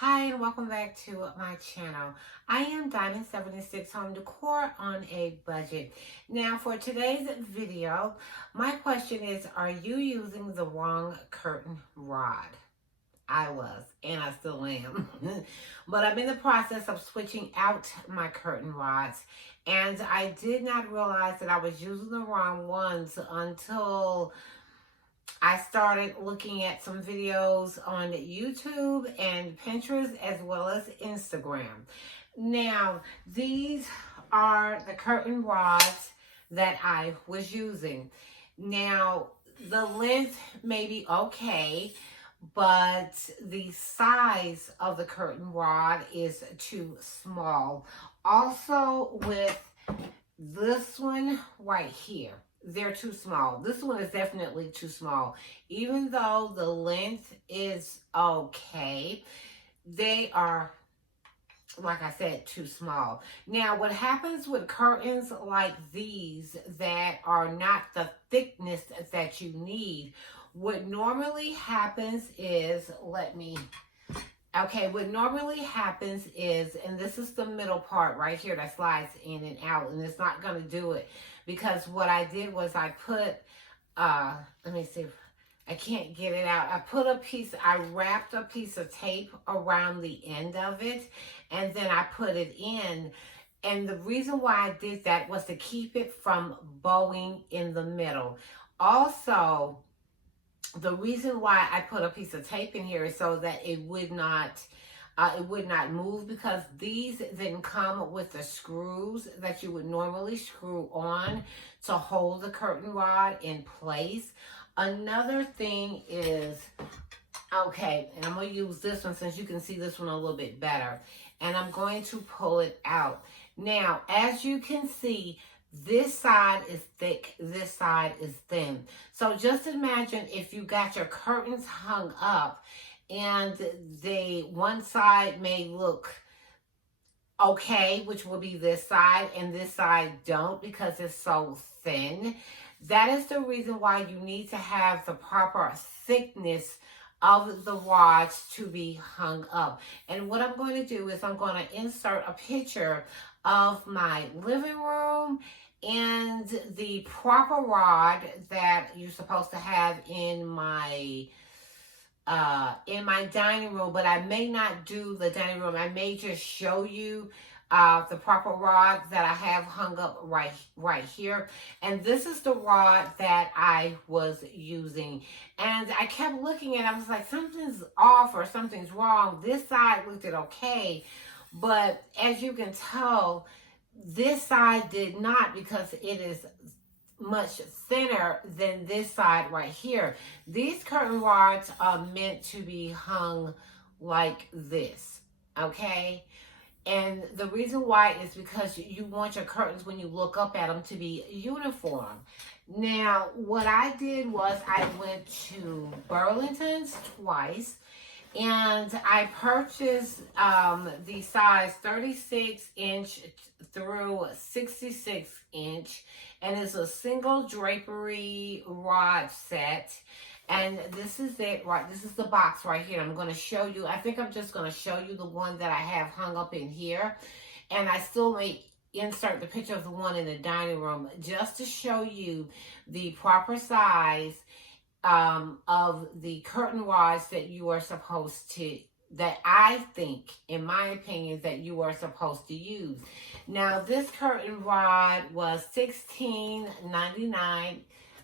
Hi and welcome back to my channel. I am Diamond 76 Home Decor on a budget. Now for today's video, my question is, are you using the wrong curtain rod? I was, and I still am. But I'm in the process of switching out my curtain rods, and I did not realize that I was using the wrong ones until I started looking at some videos on YouTube and Pinterest as well as Instagram. Now, these are the curtain rods that I was using. Now, the length may be okay, but the size of the curtain rod is too small. Also, with this one right here, they're too small. This one is definitely too small. Even though the length is okay, they are, like I said, too small. Now, what happens with curtains like these that are not the thickness that you need, what normally happens is, what normally happens is, and this is the middle part right here that slides in and out, and it's not going to do it because what I did was I put, let me see, I can't get it out. I wrapped a piece of tape around the end of it, and then I put it in. And the reason why I did that was to keep it from bowing in the middle. Also, the reason why I put a piece of tape in here is so that it would not move, because these didn't come with the screws that you would normally screw on to hold the curtain rod in place. Another thing is, okay, and I'm going to use this one since you can see this one a little bit better, and I'm going to pull it out. Now, as you can see, this side is thick, this side is thin. So just imagine if you got your curtains hung up and the one side may look okay, which will be this side, and this side don't because it's so thin. That is the reason why you need to have the proper thickness of the rods to be hung up. And what I'm going to do is I'm going to insert a picture of my living room and the proper rod that you're supposed to have in my dining room, but I may not do the dining room. I may just show you the proper rod that I have hung up right here. And this is the rod that I was using. And I kept looking at it. I was like, something's off or something's wrong. This side looked okay, but as you can tell, this side did not, because it is much thinner than this side right here. These curtain rods are meant to be hung like this, okay? And the reason why is because you want your curtains, when you look up at them, to be uniform. Now, what I did was I went to Burlingtons twice, and I purchased the size 36-inch through 66-inch, and it's a single drapery rod set. And this is it, right? This is the box right here. I'm going to show you. I think I'm just going to show you the one that I have hung up in here. And I still may insert the picture of the one in the dining room just to show you the proper size of the curtain rods that you are supposed to, that I think, in my opinion, that you are supposed to use. Now, this curtain rod was $16.99.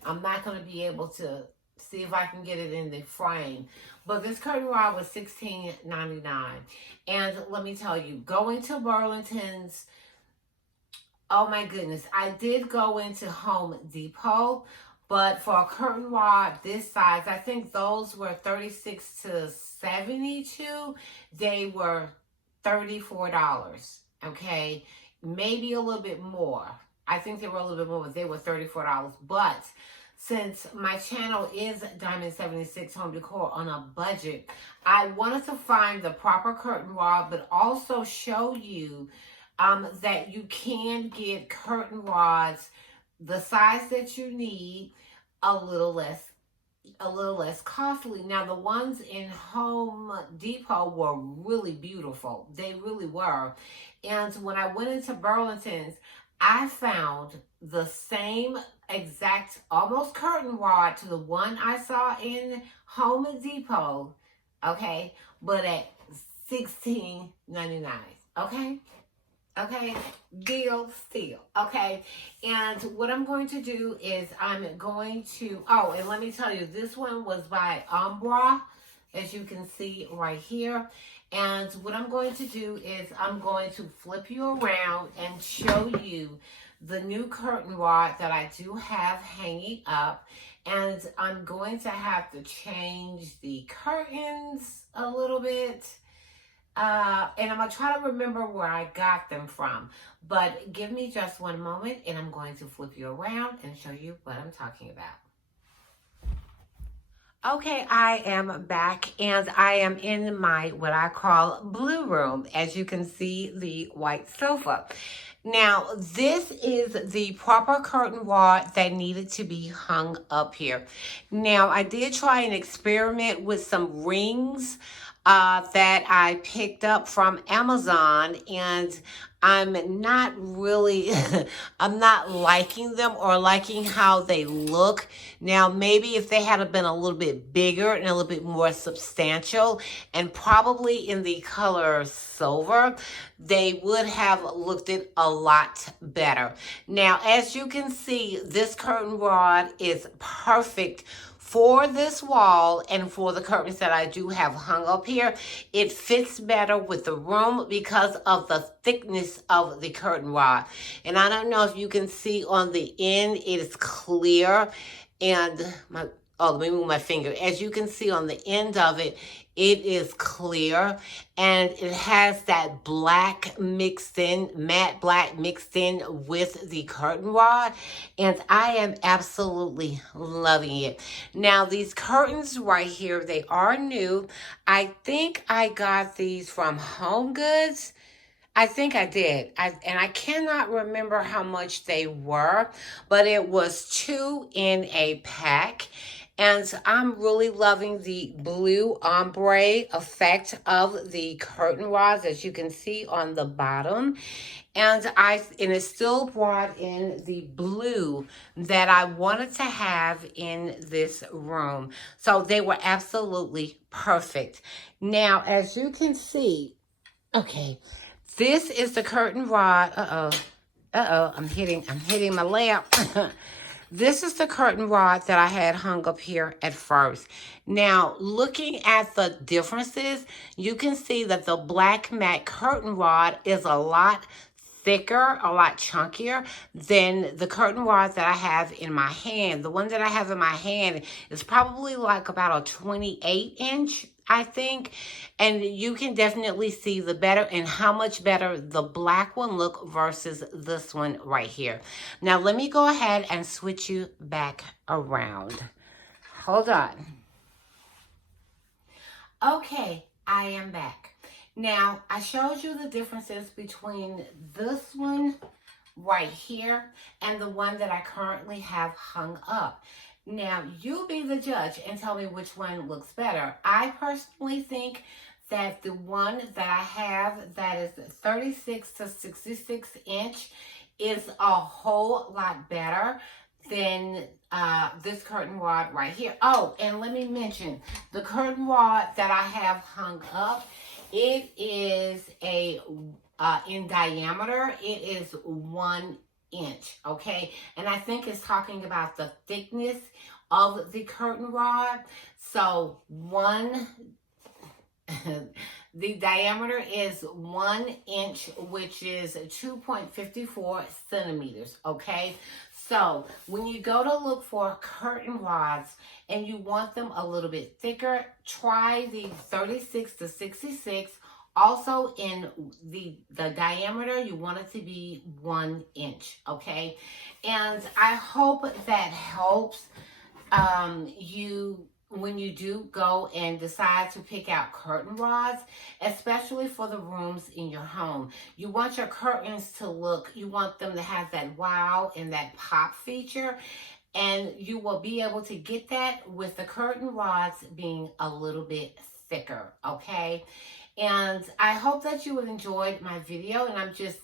I'm not going to be able to see if I can get it in the frame, but this curtain rod was $16.99. And let me tell you, going to Burlington's, oh my goodness, I did go into Home Depot, but for a curtain rod this size, I think those were 36 to 72. They were $34, okay? Maybe a little bit more. I think they were a little bit more, but they were $34. But since my channel is Diamond 76 Home Decor on a budget, I wanted to find the proper curtain rod, but also show you that you can get curtain rods the size that you need, a little less a little less costly. Now, the ones in Home Depot were really beautiful. They really were. And when I went into Burlingtons, I found the same exact, almost curtain rod to the one I saw in Home Depot, okay, but at $16.99, okay? Okay, deal still. Okay, and what I'm going to do is I'm going to, oh, and let me tell you, this one was by Umbra, as you can see right here. And what I'm going to do is I'm going to flip you around and show you the new curtain rod that I do have hanging up. And I'm going to have to change the curtains a little bit. And I'm going to try to remember where I got them from. But give me just one moment and I'm going to flip you around and show you what I'm talking about. Okay, I am back and I am in my what I call blue room. As you can see, the white sofa. Now, this is the proper curtain rod that needed to be hung up here. Now, I did try an experiment with some rings that I picked up from Amazon, and I'm not really, I'm not liking them or liking how they look. Now, maybe if they had been a little bit bigger and a little bit more substantial, and probably in the color silver, they would have looked it a lot better. Now, as you can see, this curtain rod is perfect for this wall and for the curtains that I do have hung up here. It fits better with the room because of the thickness of the curtain rod. And I don't know if you can see on the end, it is clear. And let me move my finger. As you can see on the end of it, it is clear and it has that black mixed in, matte black mixed in with the curtain rod. And I am absolutely loving it. Now, these curtains right here, they are new. I think I got these from Homegoods. I think I did. And I cannot remember how much they were, but it was 2 in a pack. And I'm really loving the blue ombre effect of the curtain rods, as you can see on the bottom. And it still brought in the blue that I wanted to have in this room. So they were absolutely perfect. Now, as you can see, okay, this is the curtain rod. I'm hitting my lamp. This is the curtain rod that I had hung up here at first. Now, looking at the differences, you can see that the black matte curtain rod is a lot thicker, a lot chunkier than the curtain rod that I have in my hand. The one that I have in my hand is probably like about a 28-inch, I think. And you can definitely see the better and how much better the black one look versus this one right here. Now, let me go ahead and switch you back around. Hold on. Okay, I am back. Now, I showed you the differences between this one right here and the one that I currently have hung up. Now, you be the judge and tell me which one looks better. I personally think that the one that I have that is 36 to 66 inch is a whole lot better than this curtain rod right here. Oh, and let me mention, the curtain rod that I have hung up, it is in diameter, it is 1 inch, okay? And I think it's talking about the thickness of the curtain rod. So the diameter is 1 inch, which is 2.54 centimeters, okay? So when you go to look for curtain rods and you want them a little bit thicker, try the 36 to 66. Also in the diameter, you want it to be 1 inch, okay? And I hope that helps you when you do go and decide to pick out curtain rods, especially for the rooms in your home. You want your curtains to look, you want them to have that wow and that pop feature. And you will be able to get that with the curtain rods being a little bit thicker, okay? And I hope that you enjoyed my video, and I'm just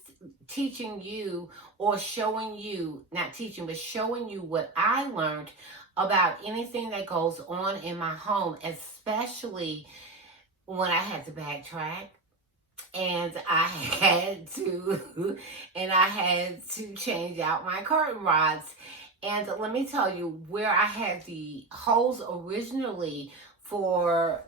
teaching you or showing you, not teaching, but showing you what I learned about anything that goes on in my home, especially when I had to backtrack and I had to change out my curtain rods. And let me tell you, where I had the holes originally for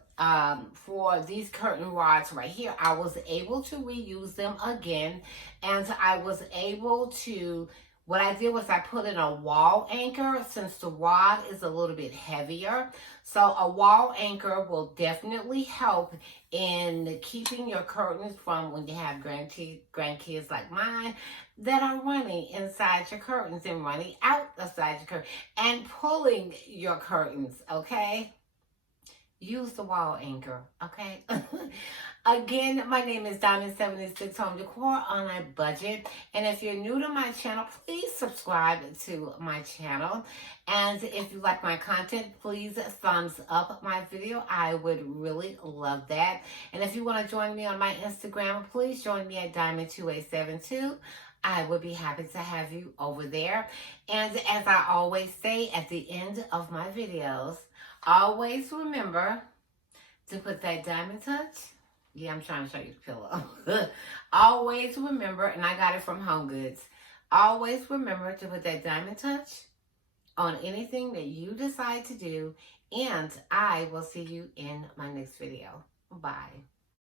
these curtain rods right here, I was able to reuse them again, and I was able to, what I did was I put in a wall anchor since the rod is a little bit heavier. So a wall anchor will definitely help in keeping your curtains from, when you have grandkids like mine that are running inside your curtains and running outside your curtains and pulling your curtains, okay? Use the wall anchor, okay? Again, my name is Diamond76 Home Decor on a budget. And if you're new to my channel, please subscribe to my channel. And if you like my content, please thumbs up my video. I would really love that. And if you want to join me on my Instagram, please join me at Diamond2872. I would be happy to have you over there. And as I always say at the end of my videos, always remember to put that diamond touch. Yeah, I'm trying to show you the pillow. Always remember, and I got it from Homegoods. Always remember to put that diamond touch on anything that you decide to do. And I will see you in my next video. Bye.